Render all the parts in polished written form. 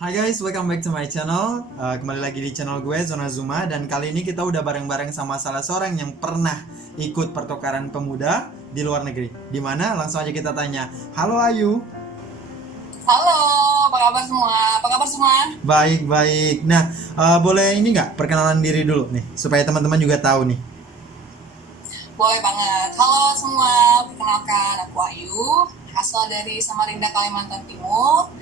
Hai guys, welcome back to my channel. Kembali lagi di channel gue, Zona Zuma. Dan kali ini kita udah bareng-bareng sama salah seorang yang pernah ikut pertukaran pemuda di luar negeri. Dimana langsung aja kita tanya. Halo Ayu. Halo, apa kabar semua? Apa kabar semua? Baik-baik. Nah, boleh ini nggak perkenalan diri dulu nih, supaya teman-teman juga tahu nih. Boleh banget. Halo semua, perkenalkan aku Ayu, asal dari Samarinda, Kalimantan Timur.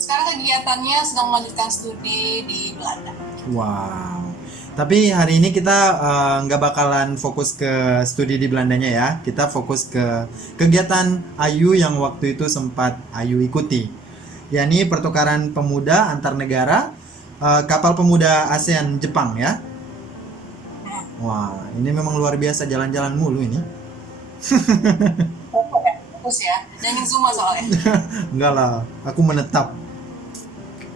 Sekarang kegiatannya sedang melanjutkan studi di Belanda. Wow. Tapi hari ini kita nggak bakalan fokus ke studi di Belandanya ya. Kita fokus ke kegiatan Ayu yang waktu itu sempat Ayu ikuti, yakni pertukaran pemuda antar negara, kapal pemuda ASEAN Jepang ya. Nah, Wah, ini memang luar biasa, jalan-jalan mulu ini. fokus ya. Jangan Zuma soalnya. Enggak lah, aku menetap.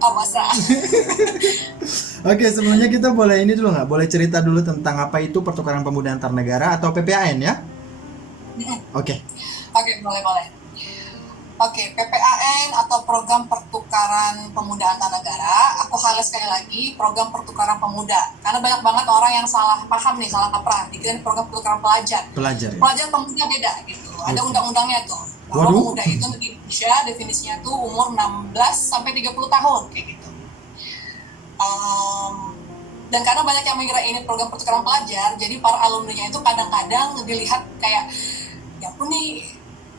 Oh, masa? Oke, sebelumnya kita boleh ini dulu nggak? Boleh cerita dulu tentang apa itu pertukaran pemuda antar negara atau PPAN ya? Oke. Oke, boleh. Oke, PPAN atau Program Pertukaran Pemuda Antar Negara. Aku highlight sekali lagi program pertukaran pemuda. Karena banyak banget orang yang salah paham nih, salah kaprah. Dikira program pertukaran pelajar. Pelajar ya. Pelajar pemuda beda gitu. Ada Oke. undang-undangnya tuh. Bahwa Waduh. pemuda itu di Indonesia definisinya tuh umur 16 sampai 30 tahun kayak gitu. Dan karena banyak yang mengira ini program pertukaran pelajar, jadi para alumninya itu kadang-kadang dilihat kayak, ya ampun nih,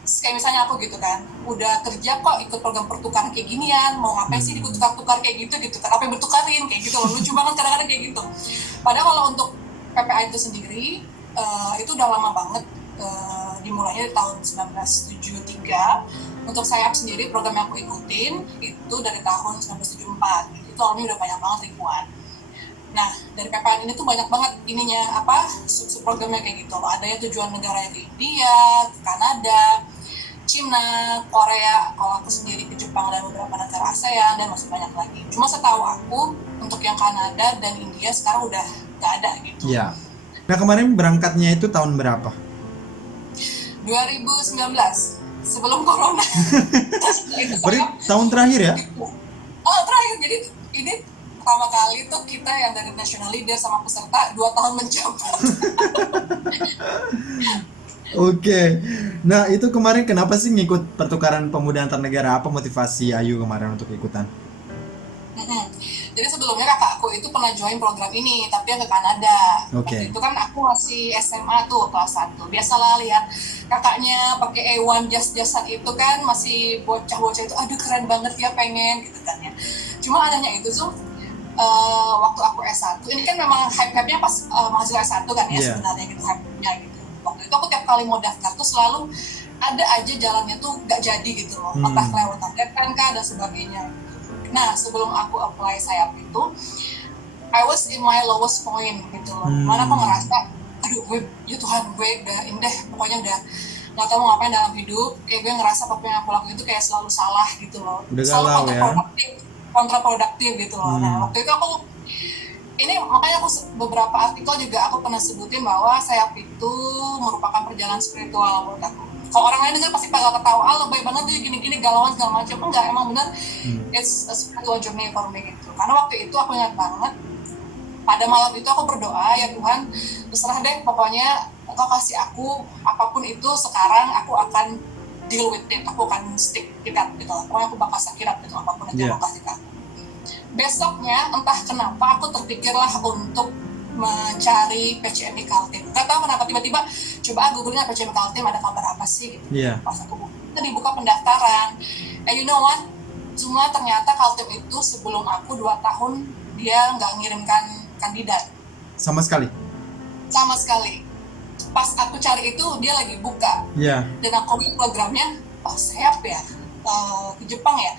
kayak misalnya aku gitu kan, udah kerja kok ikut program pertukaran kayak ginian, mau ngapain sih ditukar-tukar kayak gitu kan, apa yang bertukarin kayak gitu loh, lucu banget kadang-kadang kayak gitu. Padahal kalau untuk PPA itu sendiri, itu udah lama banget, dimulainya di tahun 1973. Untuk sayap sendiri program yang aku ikutin itu dari tahun 1974, itu alumni udah banyak banget, ribuan. Nah, dari PPN ini tuh banyak banget ininya, sub-programnya kayak gitu. Ada yang tujuan negaranya ke India, ke Kanada, Cina, Korea, kalau aku sendiri ke Jepang dan beberapa negara ASEAN, dan masih banyak lagi. Cuma setahu aku, untuk yang Kanada dan India sekarang udah nggak ada gitu. Iya. Nah, kemarin berangkatnya itu tahun berapa? 2019, sebelum Corona. Itu Berarti saya tahun terakhir ya? Oh, terakhir. Jadi ini pertama kali tuh kita yang dari national leader sama peserta 2 tahun menjabat. Oke. Nah, itu kemarin kenapa sih ngikut pertukaran pemuda antar negara? Apa motivasi Ayu kemarin untuk ikutan? Jadi sebelumnya kakakku itu pernah join program ini, tapi yang ke Kanada. Oke. Waktu itu kan aku masih SMA tuh, kelas 1. Biasalah lihat kakaknya pakai A1 jas-jasan itu kan, masih bocah-bocah itu, aduh keren banget ya, pengen gitu kan ya. Cuma adanya itu tuh, waktu aku S1, ini kan memang hype-nya pas mahasiswa S1 kan ya, Iya. sebenarnya gitu, hype-nya gitu. Waktu itu aku tiap kali mau daftar tuh selalu ada aja jalannya tuh gak jadi gitu loh, entah kelewatan deadline kah dan sebagainya. Nah, sebelum aku apply sayap itu, I was in my lowest point gitu loh. Mana aku ngerasa, aduh gue, ya Tuhan, gue udah indah, pokoknya udah nggak tahu mau ngapain dalam hidup. Kayak gue ngerasa apa yang aku lakuin itu kayak selalu salah gitu loh. Udah Selalu galau ya? kontraproduktif gitu loh. Nah, waktu itu ini makanya beberapa artikel juga aku pernah sebutin bahwa sayap itu merupakan perjalanan spiritual buat aku. Kalau orang lain dengar pasti bakal ketawa, lebay banget dia gini-gini, galauan segala macam. Enggak, emang bener, it's a spiritual journey for me gitu. Karena waktu itu aku ingat banget, pada malam itu aku berdoa, ya Tuhan, terserah deh, pokoknya Engkau kasih aku apapun itu sekarang, aku akan deal with it, aku akan stick it out gitu. Pokoknya aku bakal sakirat gitu, apapun yang Engkau kasih ke aku. Besoknya, entah kenapa aku terpikirlah untuk mencari PCMI Kaltim. Gak tahu kenapa tiba-tiba coba googling PCMI Kaltim ada kabar apa sih gitu. Iya. Pas aku buka, dibuka pendaftaran. You know what? Cuma ternyata Kaltim itu sebelum aku 2 tahun dia nggak ngirimkan kandidat Sama sekali. sama sekali. Pas aku cari itu dia lagi buka. Iya. Dan aku lihat programnya, oh sayap ya, ke Jepang ya.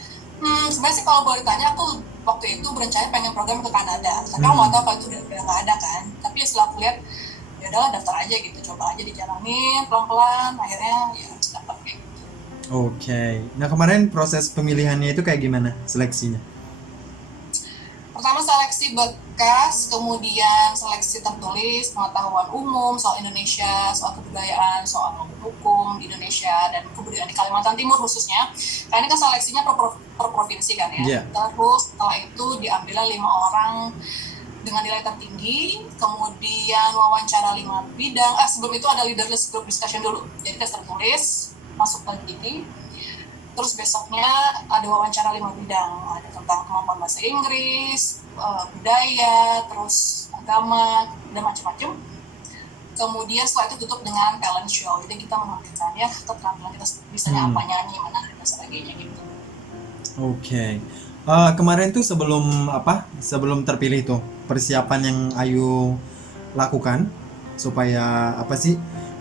Sebenarnya sih kalau boleh ditanya, aku waktu itu berencana pengen program ke Kanada, tapi aku nggak tahu kalau itu udah nggak ada kan. Tapi setelah aku lihat, ya udahlah daftar aja gitu, coba aja dijalanin pelan-pelan, akhirnya ya dapet kayak gitu. Oke. Nah, kemarin proses pemilihannya itu kayak gimana seleksinya? Pertama seleksi bekas, kemudian seleksi tertulis, pengetahuan umum soal Indonesia, soal kebudayaan, soal hukum di Indonesia dan kebudayaan di Kalimantan Timur khususnya. Karena ini kan seleksinya per provinsi kan ya. Yeah. Terus setelah itu diambillah 5 orang dengan nilai tertinggi, kemudian wawancara 5 bidang. Sebelum itu ada leaderless group discussion dulu. Jadi tes tertulis, masuk tertinggi. Terus besoknya ada wawancara 5 bidang, ada tentang kemampuan bahasa Inggris, budaya, terus agama, dan macam-macam. Kemudian setelah itu tutup dengan talent show, jadi kita menampilkan ya keterampilan kita bisanya apa, nyanyi, mana, dan sebagainya gitu. Oke. Kemarin tuh sebelum terpilih tuh persiapan yang Ayu lakukan supaya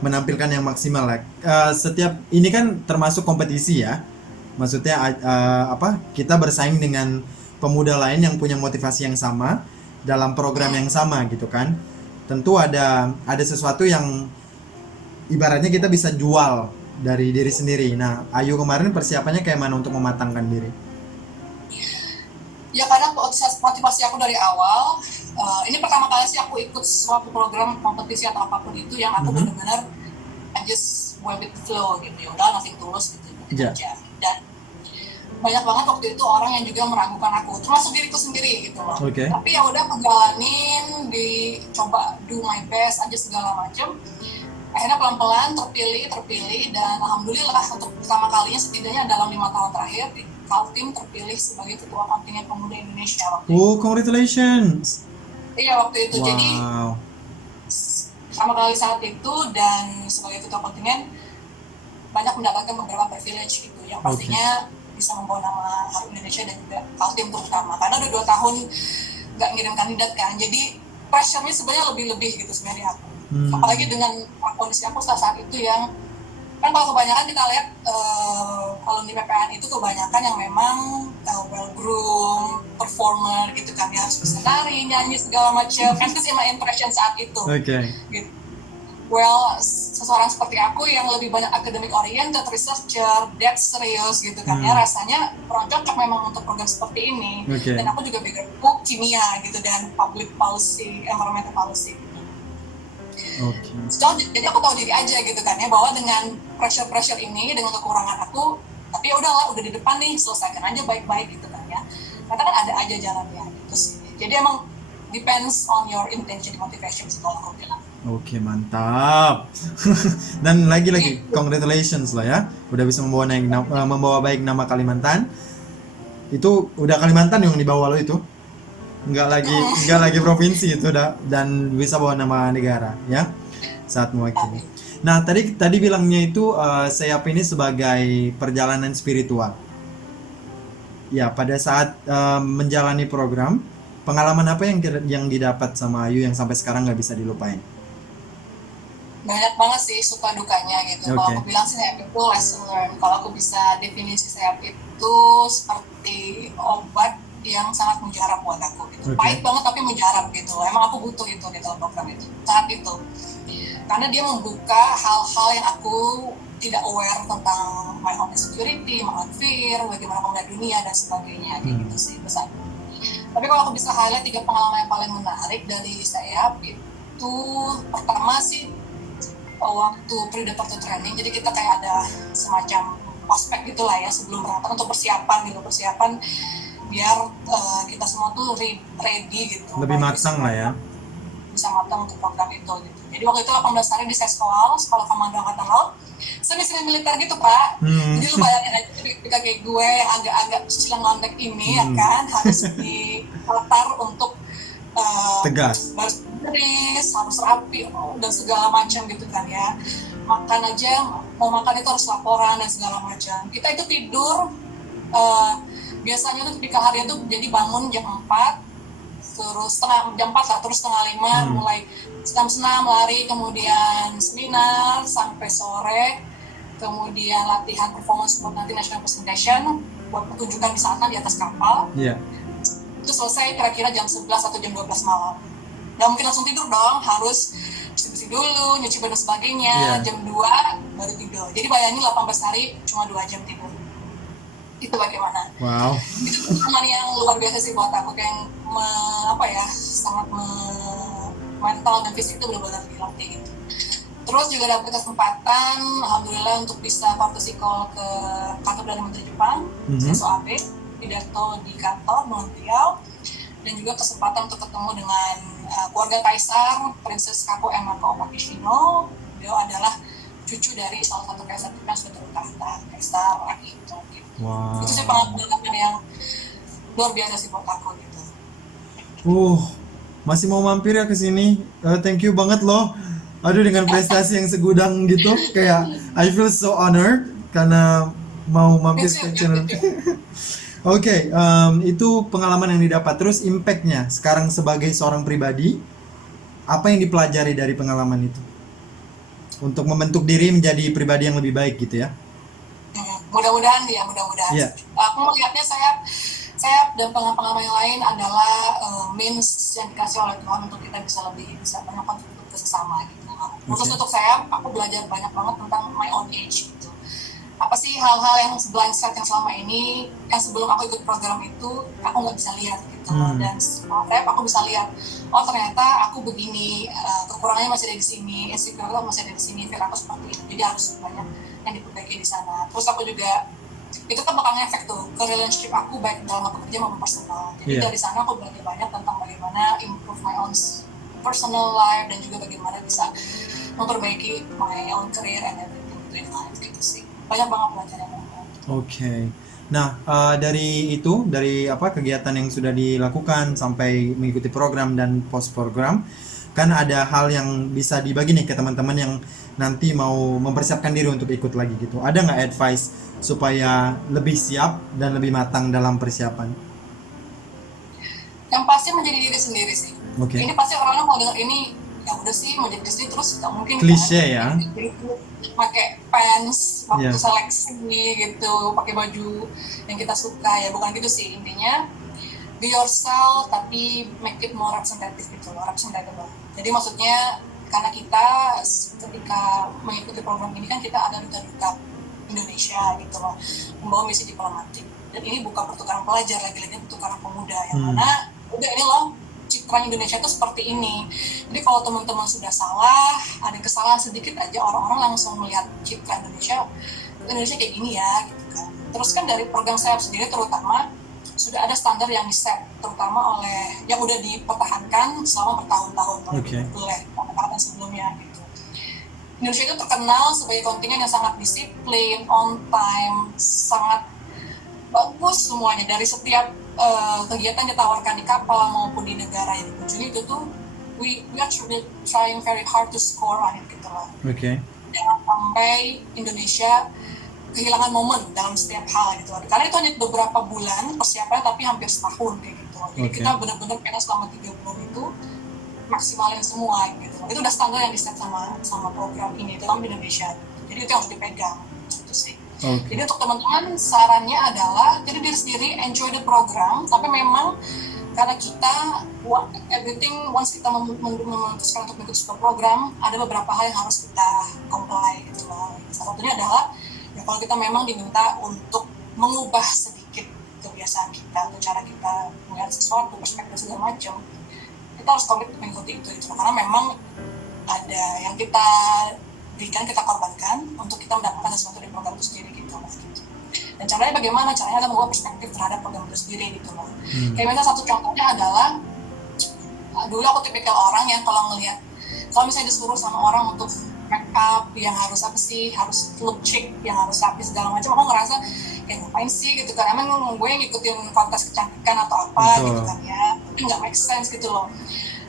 menampilkan yang maksimal lah. Setiap ini kan termasuk kompetisi ya. Maksudnya kita bersaing dengan pemuda lain yang punya motivasi yang sama dalam program yang sama gitu kan. Tentu ada sesuatu yang ibaratnya kita bisa jual dari diri sendiri. Nah, Ayu kemarin persiapannya kayak mana untuk mematangkan diri? Ya karena motivasi aku dari awal, ini pertama kali sih aku ikut suatu program kompetisi atau apapun itu yang aku benar-benar I just went with the flow gitu, ya udah nothing tulus gitu aja. Dan banyak banget waktu itu orang yang juga meragukan aku, termasuk diriku sendiri gitu loh. Okay. Tapi ya udah ngejalanin, dicoba do my best aja segala macam. Akhirnya pelan-pelan terpilih dan alhamdulillah untuk pertama kalinya setidaknya dalam 5 tahun terakhir Kaltim terpilih sebagai ketua kontingen pemuda Indonesia waktu itu. Oh, congratulations. Iya waktu itu. Wow. Jadi pertama kali saat itu dan sebagai ketua kontingen banyak mendapatkan beberapa privilege gitu yang pastinya bisa membawa nama harum Indonesia dan juga Kaltim terutama karena udah 2 tahun nggak ngirim kandidat kan, jadi pressure-nya sebenarnya lebih gitu sebenarnya aku. Apalagi dengan kondisi aku saat itu yang kan kalau kebanyakan kita lihat alumni PPN itu kebanyakan yang memang well groomed performer gitu kan, ya harus bisa nari, nyanyi segala macam. Kan itu sih my impression saat itu. Okay. Gitu. Well, seseorang seperti aku yang lebih banyak academic oriented, researcher, dead serius gitu kan ya, rasanya kurang cocok memang untuk program seperti ini. Okay. Dan aku juga background kimia gitu dan public policy, environmental policy. Okay. So, jadi aku tahu diri aja gitu kan ya, bahwa dengan pressure ini, dengan kekurangan aku, tapi ya udahlah, udah di depan nih, selesaikan aja baik-baik gitu kan ya. Karena kan ada aja jalannya gitu sih. Jadi emang depends on your intention, motivation sih kalau aku bilang. Oke, mantap. Dan lagi congratulations lah ya, udah bisa membawa baik nama Kalimantan. Itu udah Kalimantan yang dibawa lo itu, nggak lagi provinsi itu udah, dan bisa bawa nama negara ya saat mewakili. Nah tadi bilangnya itu SEAP ini sebagai perjalanan spiritual. Ya pada saat menjalani program, pengalaman apa yang didapat sama Ayu yang sampai sekarang nggak bisa dilupain? Banyak banget sih suka dukanya gitu. Kalau aku bilang sih SEAP itu lesson learn. Kalau aku bisa definisi SEAP itu seperti obat yang sangat mujarab buat aku gitu. Pahit banget tapi mujarab gitu. Emang aku butuh itu di dalam program itu. Saat itu. Karena dia membuka hal-hal yang aku tidak aware tentang my home security, my own fear, bagaimana melihat dunia dan sebagainya kayak gitu sih besar. Tapi kalau aku bisa highlight 3 pengalaman yang paling menarik dari SEAP itu, pertama sih waktu pre-departure training, jadi kita kayak ada semacam ospek gitulah ya sebelum berangkat untuk persiapan biar kita semua tuh ready gitu. Lebih matang lah ya. Bisa matang untuk program itu gitu. Jadi waktu itu 18 hari di Seskoal, Sekolah Komando Angkatan Laut, semi militer gitu Pak. Jadi lu bayangin aja ketika kayak gue yang agak-agak cicilan landek ini ya kan, harus dilatar untuk tegas, harus rapi dan segala macam gitu kan ya. Makan aja, mau makan itu harus laporan dan segala macam. Kita itu tidur biasanya tuh ketika harian tuh jadi bangun jam 4, terus jam 4 lah, terus setengah 5 mulai senam lari, kemudian seminar sampai sore, kemudian latihan performance buat nanti national presentation buat pertunjukan di sana di atas kapal. Itu selesai kira-kira jam 11 atau jam 12 malam. Nggak mungkin langsung tidur dong, harus bersih-bersih dulu, nyuci dan sebagainya. Jam 2 baru tidur. Jadi bayangin 18 hari cuma 2 jam tidur. itu bagaimana. Wow. Itu pengalaman yang luar biasa sih buat aku, kayak sangat mental dan fisik itu benar-benar dilatih gitu. Terus juga dapat kesempatan, alhamdulillah, untuk bisa partisipasi ke kantor Perdana Menteri Jepang, Shinzo Abe, pidato di kantor dengan beliau, dan juga kesempatan untuk ketemu dengan keluarga Kaisar, Princess Kako Emako Akishino. Beliau adalah cucu dari salah satu kaisar Jepang yang sudah turun tahta, Kaisar Akihito. Gitu. Wow. Itu sih pengalaman yang luar biasa sih buat aku gitu. Masih mau mampir ya ke sini. Thank you banget loh. Aduh, dengan prestasi yang segudang gitu, kayak I feel so honored karena mau mampir ke channel. Oke, itu pengalaman yang didapat. Terus impact-nya sekarang sebagai seorang pribadi, apa yang dipelajari dari pengalaman itu untuk membentuk diri menjadi pribadi yang lebih baik gitu ya? Mudah-mudahan. Yeah. Aku melihatnya saya dan pengalaman yang lain adalah means yang dikasih oleh Tuhan untuk kita bisa banyak kontribusi ke sesama gitu. Khusus untuk saya, aku belajar banyak banget tentang my own age gitu. Apa sih hal-hal yang blind spot yang selama ini, yang sebelum aku ikut program itu aku nggak bisa lihat gitu. Dan setelah aku bisa lihat, oh ternyata aku begini, kekurangannya masih ada di sini, insecure masih ada di sini, fear aku seperti itu. Jadi harus banyak yang diperbaiki di sana. Terus aku juga, itu kan bakal ngefek tuh ke relationship aku, baik dalam aku kerja maupun personal. Jadi dari sana aku belajar banyak tentang bagaimana improve my own personal life, dan juga bagaimana bisa memperbaiki my own career and everything in life gitu sih. Banyak banget pelajaran yang Oke. Nah, dari kegiatan yang sudah dilakukan sampai mengikuti program dan post program, kan ada hal yang bisa dibagi nih ke teman-teman yang nanti mau mempersiapkan diri untuk ikut lagi gitu. Ada nggak advice supaya lebih siap dan lebih matang dalam persiapan? Yang pasti menjadi diri sendiri sih. Oke. Ini pasti orang-orang mau dengar ini, ya udah sih menjadi diri sendiri terus nggak mungkin klise kan, ya. pakai pants waktu seleksi gitu, pakai baju yang kita suka, ya bukan gitu sih. Intinya be yourself tapi make it more representative gitu loh, representable. Jadi maksudnya karena kita ketika mengikuti program ini kan kita ada duta-duta Indonesia gitu loh, membawa misi diplomatik, dan ini bukan pertukaran pelajar, lagi-lagi pertukaran pemuda yang mana udah ini loh citra Indonesia itu seperti ini. Jadi kalau teman-teman sudah salah, ada kesalahan sedikit aja, orang-orang langsung melihat citra Indonesia kayak gini ya gitu kan. Terus kan dari program saya sendiri terutama sudah ada standar yang di-set, terutama oleh yang udah dipertahankan selama bertahun-tahun oleh angkatan sebelumnya gitu. Indonesia itu terkenal sebagai kontingen yang sangat disiplin, on time, sangat bagus semuanya. Dari setiap kegiatan yang ditawarkan di kapal maupun di negara yang dikunjungi itu tuh we are trying very hard to score on it gitu loh. Jangan sampai Indonesia kehilangan momen dalam setiap hal gitu loh. Karena itu hanya beberapa bulan persiapan tapi hampir setahun kayak gitu loh. Jadi kita benar-benar pengen selama 3 bulan itu maksimalin semua gitu. Itu udah standar yang di-set sama program ini dalam Indonesia. Jadi itu yang harus dipegang gitu sih. Jadi untuk teman-teman sarannya adalah jadi diri sendiri, enjoy the program, tapi memang karena kita once kita memutuskan untuk mengikuti sebuah program, ada beberapa hal yang harus kita comply gitu loh. Salah satunya adalah ya kalau kita memang diminta untuk mengubah sedikit kebiasaan kita atau cara kita melihat sesuatu, perspektif segala macam, kita harus komit mengikuti itu gitu. Karena memang ada yang kita berikan, kita korbankan untuk kita mendapatkan sesuatu di program itu sendiri gitu. Dan caranya bagaimana? Caranya adalah mengubah perspektif terhadap program itu sendiri gitu loh. Kayak misalnya satu contohnya adalah dulu aku tipikal orang yang kalau misalnya disuruh sama orang untuk make up yang harus look chic, yang harus rapi segala macam, aku ngerasa kayak ngapain sih gitu kan, emang gue ngikutin kontes kecantikan atau apa gitu kan ya, itu nggak make sense gitu loh.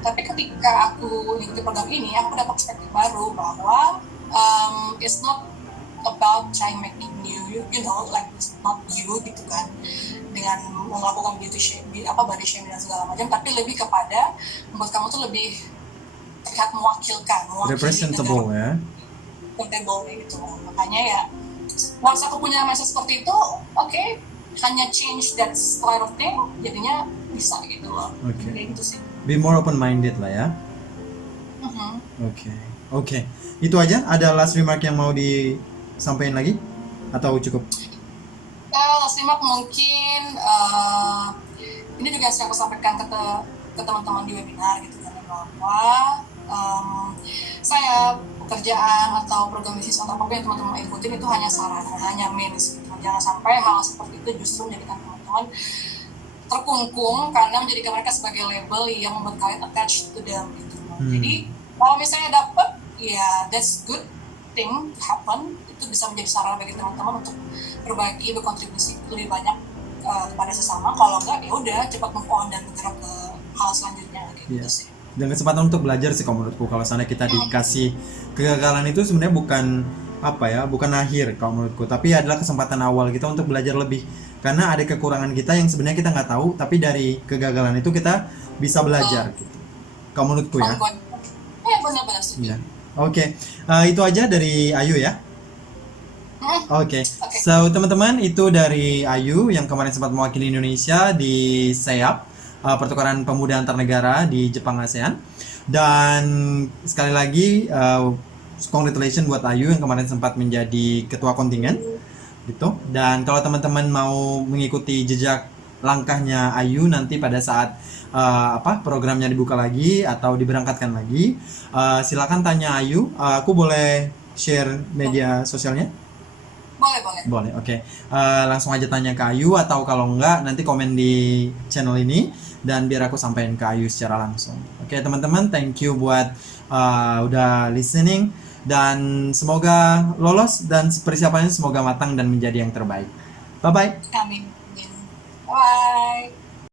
Tapi ketika aku ngikutin program ini, aku dapat perspektif baru bahwa it's not about trying making new, you know, like it's not you gitu kan, dengan melakukan body shaming dan segala macam, tapi lebih kepada membuat kamu tuh lebih terlihat mewakili representable ya, representable gitu. Makanya ya once aku punya mindset seperti itu, oke, hanya change that style of thing, jadinya bisa gitu loh. Jadi gitu sih. Be more open minded lah ya. Oke. Itu aja. Ada last remark yang mau disampaikan lagi atau cukup? Last simak mungkin ini juga saya sampaikan ke teman-teman di webinar gitu kan, bahwa saya pekerjaan atau program bisnis atau apapun yang teman-teman ikutin itu hanya saran, hanya means gitu. Jangan sampai hal seperti itu justru menjadikan teman-teman terkungkung karena menjadikan mereka sebagai label yang membuat kalian attached to them gitu. Jadi kalau misalnya dapat, ya that's good thing to happen, itu bisa menjadi saran bagi teman-teman untuk berbagi, berkontribusi lebih banyak kepada sesama. Kalau enggak, ya udah cepat move on dan bergerak ke hal selanjutnya gitu sih. Dan kesempatan untuk belajar sih kalau menurutku. Kalau sana kita dikasih kegagalan itu sebenarnya bukan akhir kalau menurutku, tapi adalah kesempatan awal kita untuk belajar lebih. Karena ada kekurangan kita yang sebenarnya kita nggak tahu, tapi dari kegagalan itu kita bisa belajar gitu. Kalau menurutku ya. Ya benar-benar setuju. Ya. Oke. Itu aja dari Ayu ya. Oke. So teman-teman, itu dari Ayu yang kemarin sempat mewakili Indonesia di SEAP, pertukaran pemuda antar negara di Jepang ASEAN. Dan sekali lagi congratulations buat Ayu yang kemarin sempat menjadi ketua kontingen gitu. Dan kalau teman-teman mau mengikuti jejak langkahnya Ayu nanti pada saat programnya dibuka lagi atau diberangkatkan lagi, silakan tanya Ayu. Aku boleh share media sosialnya? Boleh, oke. Langsung aja tanya ke Ayu, atau kalau enggak nanti komen di channel ini dan biar aku sampaikan ke Ayu secara langsung. Oke teman-teman, thank you buat udah listening, dan semoga lolos dan persiapannya semoga matang dan menjadi yang terbaik. Bye bye. Amin. Bye.